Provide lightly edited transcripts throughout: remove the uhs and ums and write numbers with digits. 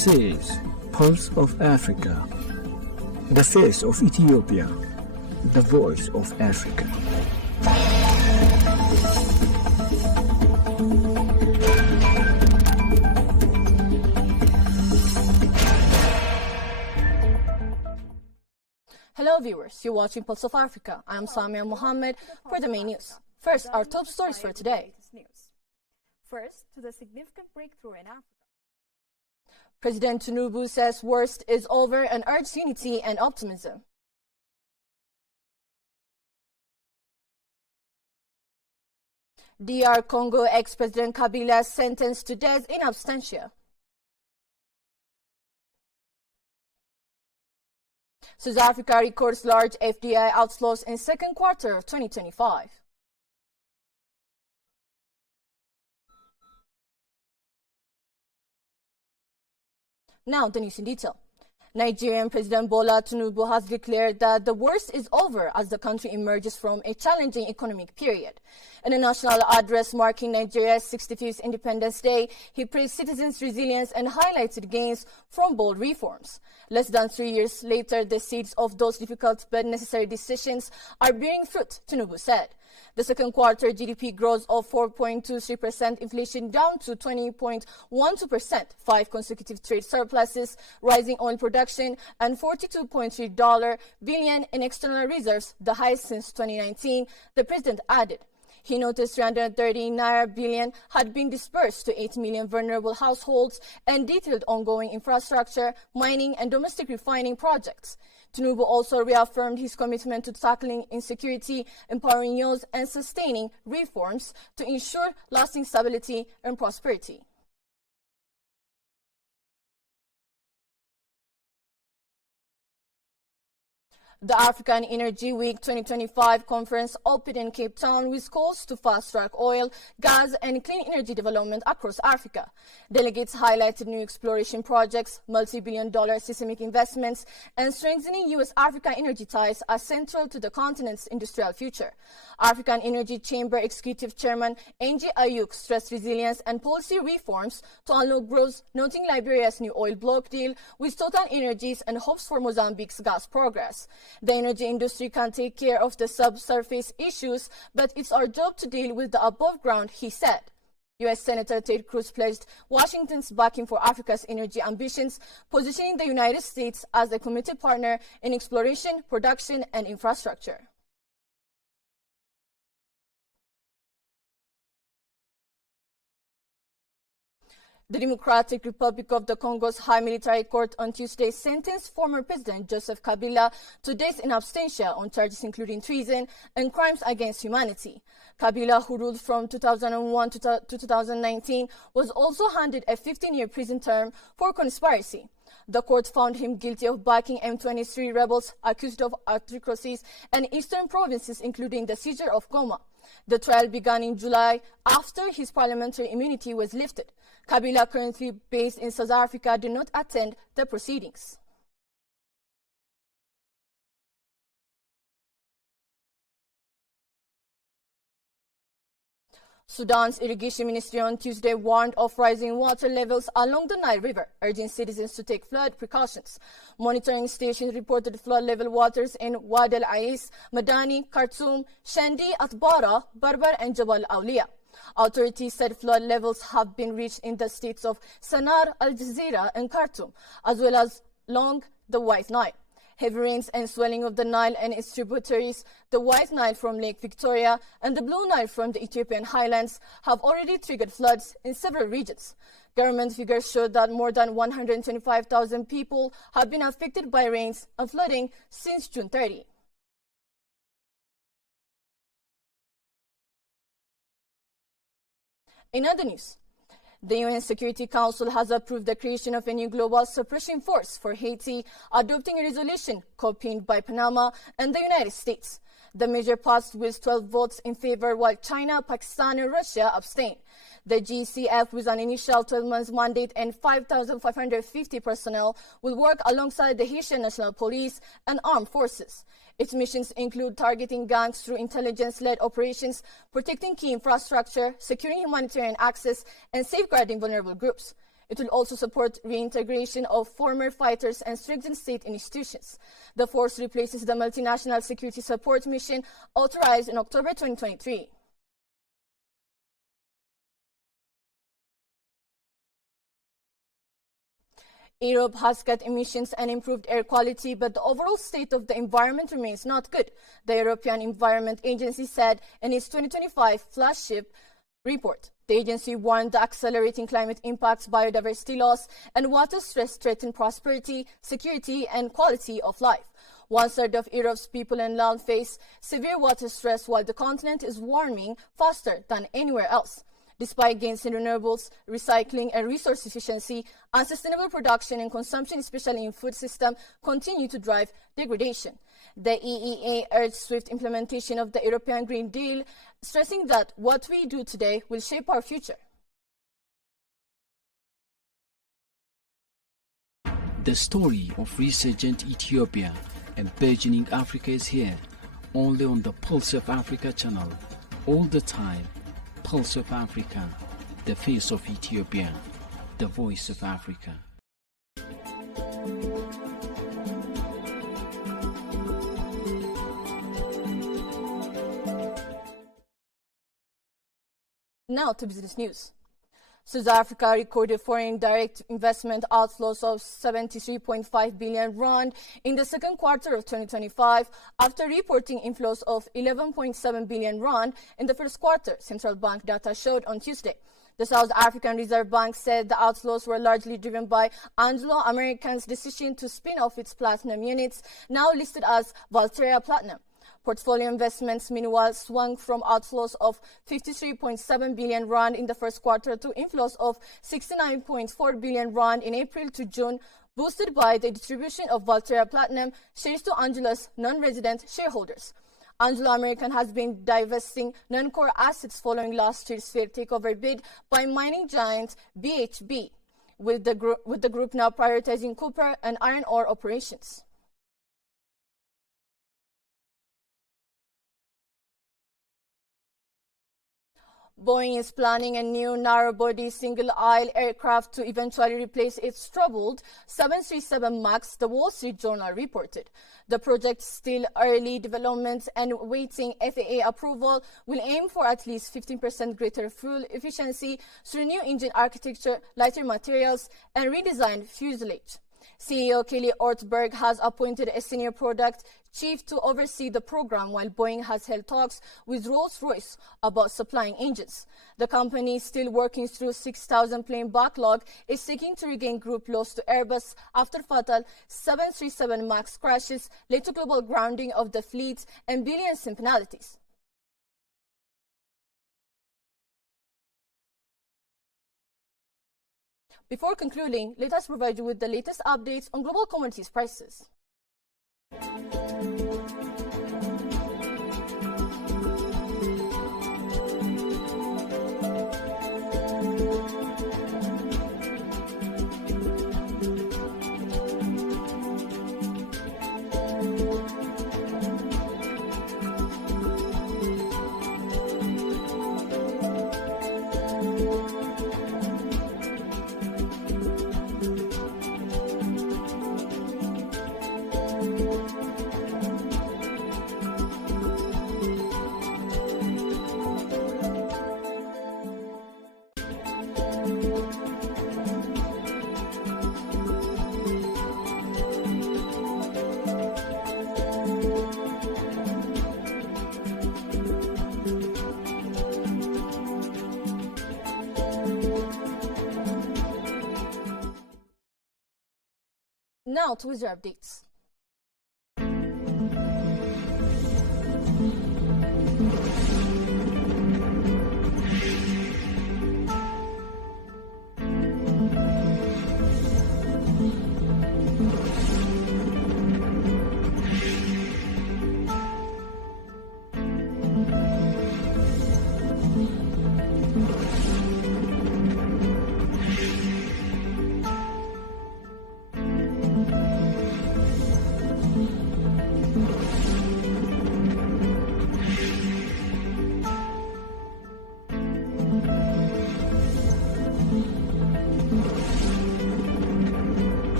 This is Pulse of Africa, the face of Ethiopia, the voice of Africa. Hello viewers, you're watching Pulse of Africa. I'm Samia Mohammed for the main news. First, our top stories for today. First, to the significant breakthrough in Africa. President Tinubu says worst is over and urges unity and optimism. DR Congo ex-President Kabila sentenced to death in absentia. South Africa records large FDI outflows in second quarter of 2025. Now, the news in detail. Nigerian President Bola Tinubu has declared that the worst is over as the country emerges from a challenging economic period. In a national address marking Nigeria's 65th Independence Day, he praised citizens' resilience and highlighted gains from bold reforms. Less than 3 years later, the seeds of those difficult but necessary decisions are bearing fruit, Tinubu said. The second quarter GDP growth of 4.23%, inflation down to 20.12%, 5 consecutive trade surpluses, rising oil production, and $42.3 billion in external reserves, the highest since 2019, the president added. He noticed 330 billion had been dispersed to 8 million vulnerable households and detailed ongoing infrastructure, mining, and domestic refining projects. Tinubu also reaffirmed his commitment to tackling insecurity, empowering youth, and sustaining reforms to ensure lasting stability and prosperity. The African Energy Week 2025 conference opened in Cape Town with calls to fast-track oil, gas, and clean energy development across Africa. Delegates highlighted new exploration projects, multi-billion-dollar seismic investments, and strengthening U.S.-Africa energy ties as central to the continent's industrial future. African Energy Chamber Executive Chairman Angie Ayuk stressed resilience and policy reforms to unlock growth, noting Liberia's new oil block deal with Total Energies and hopes for Mozambique's gas progress. The energy industry can take care of the subsurface issues, but it's our job to deal with the above ground, he said. U.S. Senator Ted Cruz pledged Washington's backing for Africa's energy ambitions, positioning the United States as a committed partner in exploration, production, and infrastructure. The Democratic Republic of the Congo's High Military Court on Tuesday sentenced former President Joseph Kabila to death in absentia on charges including treason and crimes against humanity. Kabila, who ruled from 2001 to 2019, was also handed a 15-year prison term for conspiracy. The court found him guilty of backing M23 rebels accused of autocracies and eastern provinces, including the seizure of Goma. The trial began in July after his parliamentary immunity was lifted. Kabila, currently based in South Africa, did not attend the proceedings. Sudan's irrigation ministry on Tuesday warned of rising water levels along the Nile River, urging citizens to take flood precautions. Monitoring stations reported flood level waters in Wad El Ais, Madani, Khartoum, Shandi, Atbara, Barbar, and Jabal Awliya. Authorities said flood levels have been reached in the states of Sanar, Al Jazeera, and Khartoum, as well as along the White Nile. Heavy rains and swelling of the Nile and its tributaries, the White Nile from Lake Victoria and the Blue Nile from the Ethiopian highlands, have already triggered floods in several regions. Government figures showed that more than 125,000 people have been affected by rains and flooding since June 30. In other news, the UN Security Council has approved the creation of a new global suppression force for Haiti, adopting a resolution co-pinned by Panama and the United States. The measure passed with 12 votes in favor, while China, Pakistan, and Russia abstained. The GCF, with an initial 12-month mandate and 5,550 personnel, will work alongside the Haitian National Police and armed forces. Its missions include targeting gangs through intelligence-led operations, protecting key infrastructure, securing humanitarian access, and safeguarding vulnerable groups. It will also support reintegration of former fighters and strengthen state institutions. The force replaces the multinational security support mission authorized in October 2023. Europe has cut emissions and improved air quality, but the overall state of the environment remains not good, the European Environment Agency said in its 2025 flagship report. The agency warned the accelerating climate impacts, biodiversity loss, and water stress threaten prosperity, security, and quality of life. 1/3 of Europe's people and land face severe water stress, while the continent is warming faster than anywhere else. Despite gains in renewables, recycling, and resource efficiency, unsustainable production and consumption, especially in food system, continue to drive degradation. The EEA urged swift implementation of the European Green Deal, stressing that what we do today will shape our future. The story of resurgent Ethiopia and burgeoning Africa is here, only on the Pulse of Africa channel, all the time. Pulse of Africa, the face of Ethiopia, the voice of Africa. Now to business news. South Africa recorded foreign direct investment outflows of 73.5 billion rand in the second quarter of 2025 after reporting inflows of 11.7 billion rand in the first quarter, central bank data showed on Tuesday. The South African Reserve Bank said the outflows were largely driven by Anglo American's decision to spin off its platinum units, now listed as Valterra Platinum. Portfolio investments, meanwhile, swung from outflows of 53.7 billion rand in the first quarter to inflows of 69.4 billion rand in April to June, boosted by the distribution of Valterra Platinum shares to Anglo's non-resident shareholders. Anglo American has been divesting non-core assets following last year's fair takeover bid by mining giant BHP, with the group now prioritizing copper and iron ore operations. Boeing is planning a new narrow-body single-aisle aircraft to eventually replace its troubled 737 MAX, the Wall Street Journal reported. The project, still early development and waiting FAA approval, will aim for at least 15% greater fuel efficiency through new engine architecture, lighter materials, and redesigned fuselage. CEO Kelly Ortberg has appointed a senior product chief to oversee the program, while Boeing has held talks with Rolls-Royce about supplying engines. The company, still working through 6,000 plane backlog, is seeking to regain group loss to Airbus after fatal 737 MAX crashes led to global grounding of the fleet and billions in penalties. Before concluding, let us provide you with the latest updates on global commodities prices. Now to weather updates.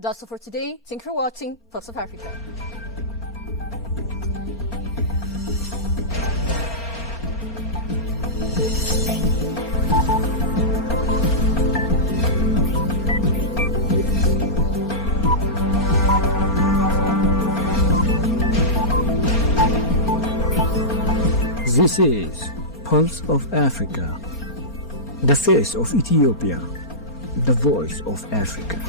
That's all for today. Thank you for watching Pulse of Africa. This is Pulse of Africa, the face of Ethiopia, the voice of Africa.